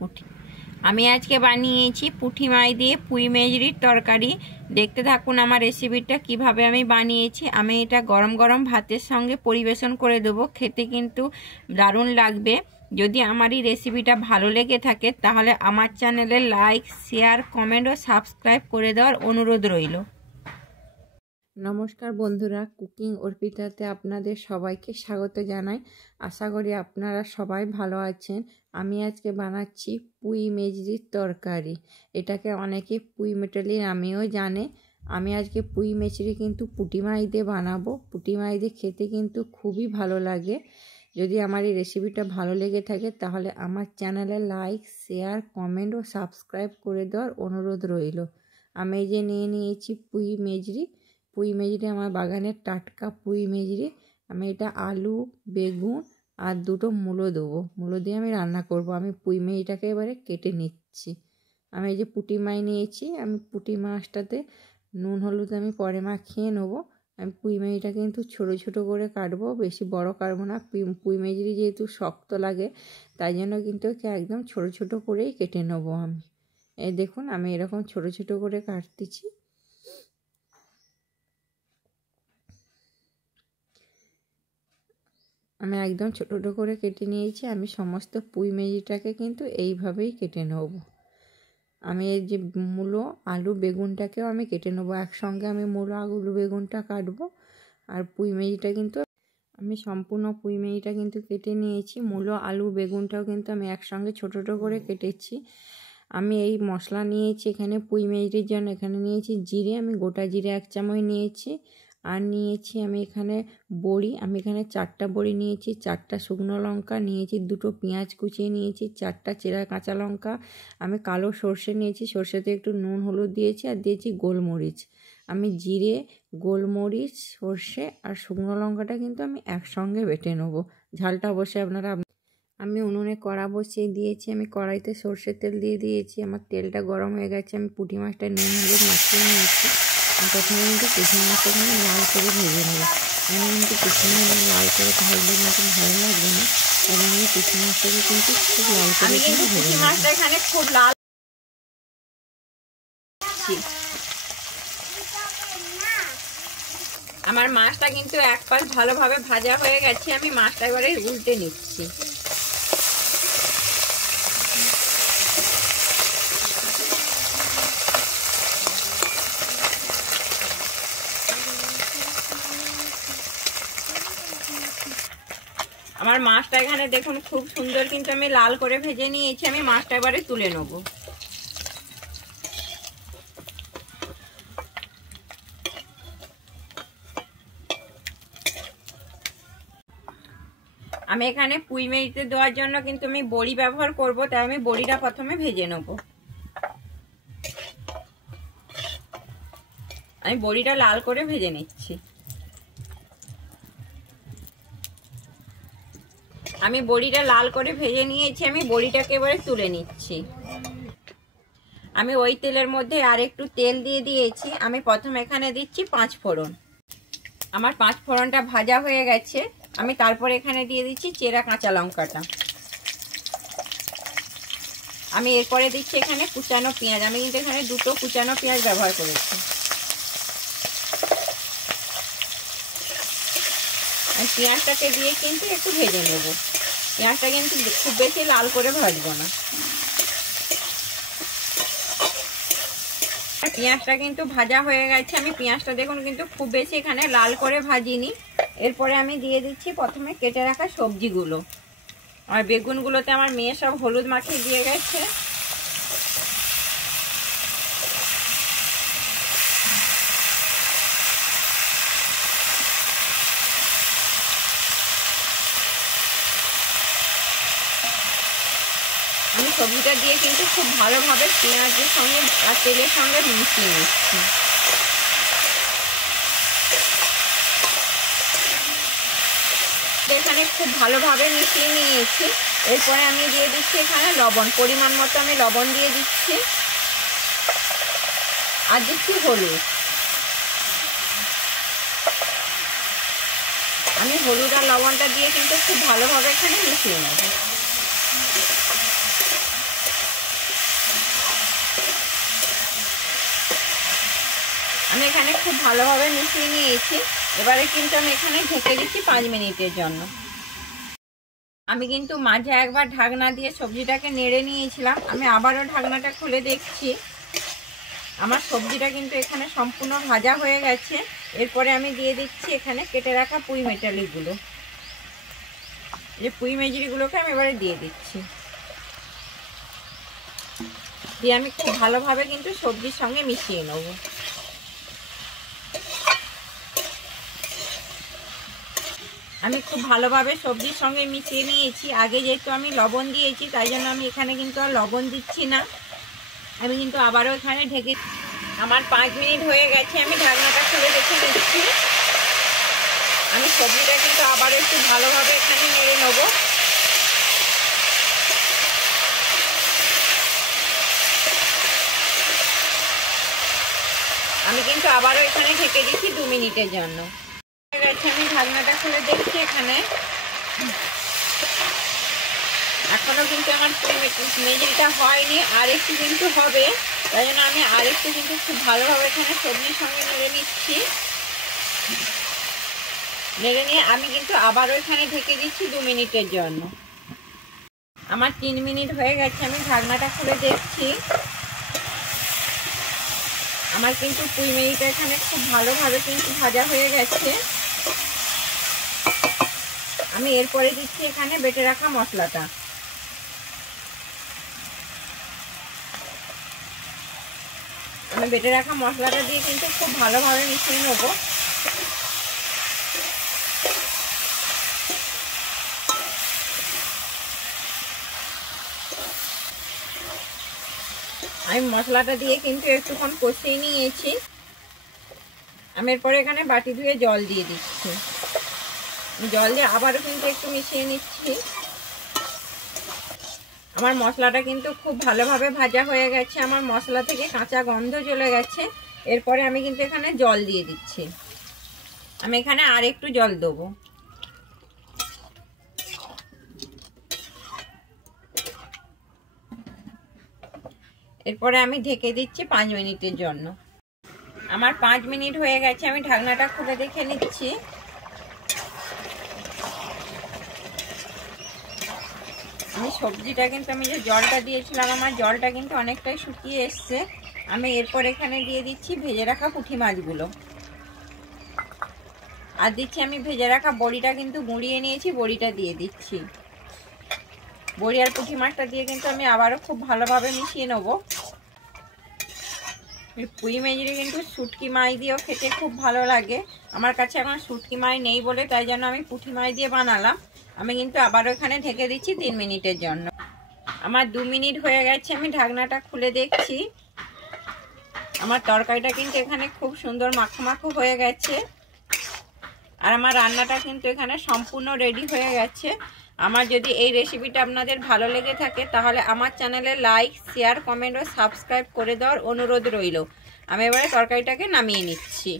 পুঁটি। আমি আজকে বানিয়েছি পুঁটি মাছ দিয়ে পুঁই মেজরির তরকারি। দেখতে থাকুন আমার রেসিপিটা কিভাবে আমি বানিয়েছি। আমি এটা গরম গরম ভাতের সঙ্গে পরিবেশন করে দেবো, খেতে কিন্তু দারুণ লাগবে। যদি আমার এই রেসিপিটা ভালো লেগে থাকে তাহলে আমার চ্যানেলে লাইক, শেয়ার, কমেন্ট ও সাবস্ক্রাইব করে দেওয়ার অনুরোধ রইল। নমস্কার বন্ধুরা, কুকিং অর্পিতাতে আপনাদের সবাইকে স্বাগত জানাই। আশা করি আপনারা সবাই ভালো আছেন। আমি আজকে বানাচ্ছি পুঁই মেজরির তরকারি। এটাকে অনেকে পুঁই মেটালি নামেও জানে। আমি আজকে পুঁই মেচড়ি কিন্তু পুঁটি মাছ দিয়ে বানাবো। পুঁটি মাছ দিয়ে খেতে কিন্তু খুবই ভালো লাগে। যদি আমার এই রেসিপিটা ভালো লেগে থাকে তাহলে আমার চ্যানেলে লাইক, শেয়ার, কমেন্ট ও সাবস্ক্রাইব করে দেওয়ার অনুরোধ রইল। আমি এই যে নিয়েছি পুঁই মেজরি। পুঁই মেজরি আমার বাগানের টাটকা পুঁই মেজরি। আমি এটা আলু, বেগুন আর দুটো মূলো দেবো। মূলো দিয়ে আমি রান্না করব। আমি পুঁই মেজরিটাকে এবারে কেটে নিচ্ছি। আমি এই যে পুঁটি মাছ নিয়েছি, আমি পুঁটি মাছটাতে নুন হলুদ আমি পরে মাখিয়ে নেবো। আমি পুঁই মেজরিটা কিন্তু ছোটো ছোটো করে কাটবো, বেশি বড় কাটবো না। পুঁই মেজরি যেহেতু শক্ত লাগে তাই জন্য কিন্তু একদম ছোটো ছোটো করেই কেটে নেবো আমি। এই দেখুন আমি এরকম ছোটো ছোটো করে কাটতেছি। আমি একদম ছোটো ছোটো করে কেটে নিয়েছি। আমি সমস্ত পুঁই মেজরিটাকে কিন্তু এইভাবেই কেটে নেব। আমি এই যে মূলো, আলু, বেগুনটাকেও আমি কেটে নেবো একসঙ্গে। আমি মূলো, আলু, বেগুনটা কাটবো আর পুঁই মেজরিটা কিন্তু আমি সম্পূর্ণ পুঁই মেজরিটা কিন্তু কেটে নিয়েছি। মূলো, আলু, বেগুনটাও কিন্তু আমি একসঙ্গে ছোটো ছোটো করে কেটেছি। আমি এই মশলা নিয়েছি এখানে পুঁই মেজরির জন্য। এখানে নিয়েছি জিরে, আমি গোটা জিরে 1 চামচ নিয়েছি। আর নিয়েছি আমি এখানে বড়ি। আমি এখানে 4টা বড়ি নিয়েছি, 4টা শুকনো লঙ্কা নিয়েছি, 2টো পেঁয়াজ কুচিয়ে নিয়েছি, 4টা চেরা কাঁচা লঙ্কা। আমি কালো সর্ষে নিয়েছি, সর্ষেতে একটু নুন হলুদ দিয়েছি আর দিয়েছি গোলমরিচ। আমি জিরে, গোলমরিচ, সর্ষে আর শুকনো লঙ্কাটা কিন্তু আমি একসঙ্গে বেটে নেবো। ঝালটা অবশ্যই আপনারা আমি উনুনে কড়া বসিয়ে দিয়েছি। আমি কড়াইতে সর্ষের তেল দিয়ে দিয়েছি। আমার তেলটা গরম হয়ে গেছে। আমি পুঁটি মাছটা নুন হলুদ মাখিয়ে নিয়েছি। প্রথমে কিন্তু পুঁটি মাছটা কিন্তু লাল করে ভেজে নেবো। আমি কিন্তু পুঁটি মাছ লাল করে ভাজলে কিন্তু ভালো লাগবে না, এবং এই পুঁটি মাছটাকে কিন্তু খুব লাল করে কিন্তু ভেজে নেবো। মাছটা এখানে খুব লাল। আমার মাছটা কিন্তু এক পাশ ভালোভাবে ভাজা হয়ে গেছে। আমি মাছটা এবারে উল্টে নিচ্ছি। আমার মাছটা এখানে দেখুন খুব সুন্দর কিন্তু আমি লাল করে ভেজে নিয়েছি। আমি মাছটা এবারে তুলে নেব। আমি এখানে পুঁই মেজরিতে দেওয়ার জন্য কিন্তু আমি বড়ি ব্যবহার করব, তাই আমি বড়িটা প্রথমে ভেজে নেব। আমি বড়িটা লাল করে ভেজে নিচ্ছি। আমি বড়িটা লাল করে ভেজে নিয়েছি। আমি বড়িটাকে এবারে তুলে নিচ্ছি। আমি ওই তেলের মধ্যে আর একটু তেল দিয়ে দিয়েছি। আমি প্রথমে এখানে দিচ্ছি 5 ফোড়ন। আমার 5 ফোড়নটা ভাজা হয়ে গেছে। আমি তারপর এখানে দিয়ে দিচ্ছি চেরা কাঁচা লঙ্কাটা। আমি এরপরে দিচ্ছি এখানে কুচানো পেঁয়াজ। আমি কিন্তু এখানে 2টো কুচানো পেঁয়াজ ব্যবহার করেছি। আমি পেঁয়াজটাকে দিয়ে কিন্তু একটু ভেজে নেব। পেঁয়াজটা কিন্তু খুব বেশি লাল করে ভাজবো না। পেঁয়াজটা কিন্তু ভাজা হয়ে গেছে। আমি পেঁয়াজটা দেখুন কিন্তু খুব বেশি এখানে লাল করে ভাজিনি। এরপরে আমি দিয়ে দিচ্ছি প্রথমে কেটে রাখা সবজিগুলো। আর বেগুনগুলোতে আমার মেয়ে সব হলুদ মাখিয়ে দিয়ে গেছে। আমি সবজিটা দিয়ে কিন্তু খুব ভালোভাবে পেঁয়াজের সঙ্গে আর তেলের সঙ্গে মিশিয়ে নিচ্ছি। এখানে খুব ভালোভাবে মিশিয়ে নিয়েছি। এরপরে আমি দিয়ে দিচ্ছি এখানে লবণ, পরিমাণ মতো আমি লবণ দিয়ে দিচ্ছি। আর দিচ্ছি হলুদ। আমি হলুদ আর লবণটা দিয়ে কিন্তু খুব ভালোভাবে এখানে মিশিয়ে নেব। এখানে খুব ভালোভাবে মিশিয়ে নিয়েছি। এবারে কিন্তু আমি এখানে ঢেকে দিচ্ছি 5 মিনিটের জন্য। আমি কিন্তু মাঝে একবার ঢাকনা দিয়ে সবজিটাকে নেড়ে নিয়েছিলাম। আমি আবারও ঢাকনাটা খুলে দেখছি। আমার সবজিটা কিন্তু এখানে সম্পূর্ণ ভাজা হয়ে গেছে। এরপরে আমি দিয়ে দিচ্ছি এখানে কেটে রাখা পুঁই মেটালিগুলো। এই পুঁই মেজরিগুলোকে আমি এবারে দিয়ে দিচ্ছি। দিয়ে আমি খুব ভালোভাবে কিন্তু সবজির সঙ্গে মিশিয়ে নেব। আমি খুব ভালোভাবে সবজির সঙ্গে মিশিয়ে নিয়েছি। আগে যেহেতু আমি লবণ দিয়েছি তাই জন্য আমি এখানে কিন্তু আর লবণ দিচ্ছি না। আমি কিন্তু আবারও এখানে ঢেকে, আমার 5 মিনিট হয়ে গেছে। আমি ঢাকনাটা খুলে দেখে নিচ্ছি। আমি সবজিটা কিন্তু আবারও একটু ভালোভাবে এখানে নেড়ে নেব। আমি কিন্তু আবারও এখানে ঢেকে দিচ্ছি 2 মিনিটের জন্য। হয়ে গেছে, আমি ঢাকনাটা খুলে দেখছি। এখানে এখনো কিন্তু আমার মেজরিটা হয়নি, আর একটু কিন্তু হবে। তাই জন্য আমি আর একটু কিন্তু খুব ভালোভাবে এখানে সবজির সঙ্গে নেড়ে নিচ্ছি। নেড়ে নিয়ে আমি কিন্তু আবারও এখানে ঢেকে দিচ্ছি 2 মিনিটের জন্য। আমার 3 মিনিট হয়ে গেছে। আমি ঢাকনাটা খুলে দেখছি। আমার কিন্তু পুঁই মেজিটা এখানে খুব ভালোভাবে কিন্তু ভাজা হয়ে গেছে। আমি এরপরে দিচ্ছি এখানে বেটে রাখা মশলাটা। আমি বেটে রাখা মশলাটা দিয়ে কিন্তু খুব ভালোভাবে মিশিয়ে নেব। আমি মশলাটা দিয়ে কিন্তু একটুক্ষণ কষিয়ে নিয়েছি। আমি এরপরে এখানে বাটি ধুয়ে জল দিয়ে দিচ্ছি। জল দিয়ে আবারও কিন্তু একটু মিশিয়ে নিচ্ছি। আমার মশলাটা কিন্তু খুব ভালোভাবে ভাজা হয়ে গেছে। আমার মশলা থেকে কাঁচা গন্ধ চলে গেছে। এরপরে আমি কিন্তু এখানে জল দিয়ে দিচ্ছি। আমি এখানে আর একটু জল দেবো। এরপরে আমি ঢেকে দিচ্ছি 5 মিনিটের জন্য। আমার 5 মিনিট হয়ে গেছে। আমি ঢাকনাটা খুলে দেখে নিচ্ছি। আমি সবজিটা কিন্তু, আমি যে জলটা দিয়েছিলাম, আমার জলটা কিন্তু অনেকটাই শুকিয়ে এসছে। আমি এরপর এখানে দিয়ে দিচ্ছি ভেজে রাখা পুঁটি মাছগুলো। আর দিচ্ছি আমি ভেজে রাখা বড়িটা কিন্তু গুঁড়িয়ে নিয়েছি, বড়িটা দিয়ে দিচ্ছি। বড়ি আর পুঁটি মাছটা দিয়ে কিন্তু আমি আবারও খুব ভালোভাবে মিশিয়ে নেব। পুঁই মেজরি কিন্তু শুটকি মাছ দিয়েও খেতে খুব ভালো লাগে। আমার কাছে এখন শুটকি মাছ নেই বলে তাই জন্য আমি পুঁটি মাছ দিয়ে বানালাম। আমি কিন্তু আবারও এখানে ঢেকে দিচ্ছি 3 মিনিটের জন্য। আমার 2 মিনিট হয়ে গেছে। আমি ঢাকনাটা খুলে দেখছি। আমার তরকারিটা কিন্তু এখানে খুব সুন্দর মাখো মাখো হয়ে গেছে। আর আমার রান্নাটা কিন্তু এখানে সম্পূর্ণ রেডি হয়ে গেছে। আমার যদি এই রেসিপিটা আপনাদের ভালো লেগে থাকে তাহলে আমার চ্যানেলে লাইক, শেয়ার, কমেন্ট ও সাবস্ক্রাইব করে দেওয়ার অনুরোধ রইল। আমি এবারে তরকারিটাকে নামিয়ে নিচ্ছি।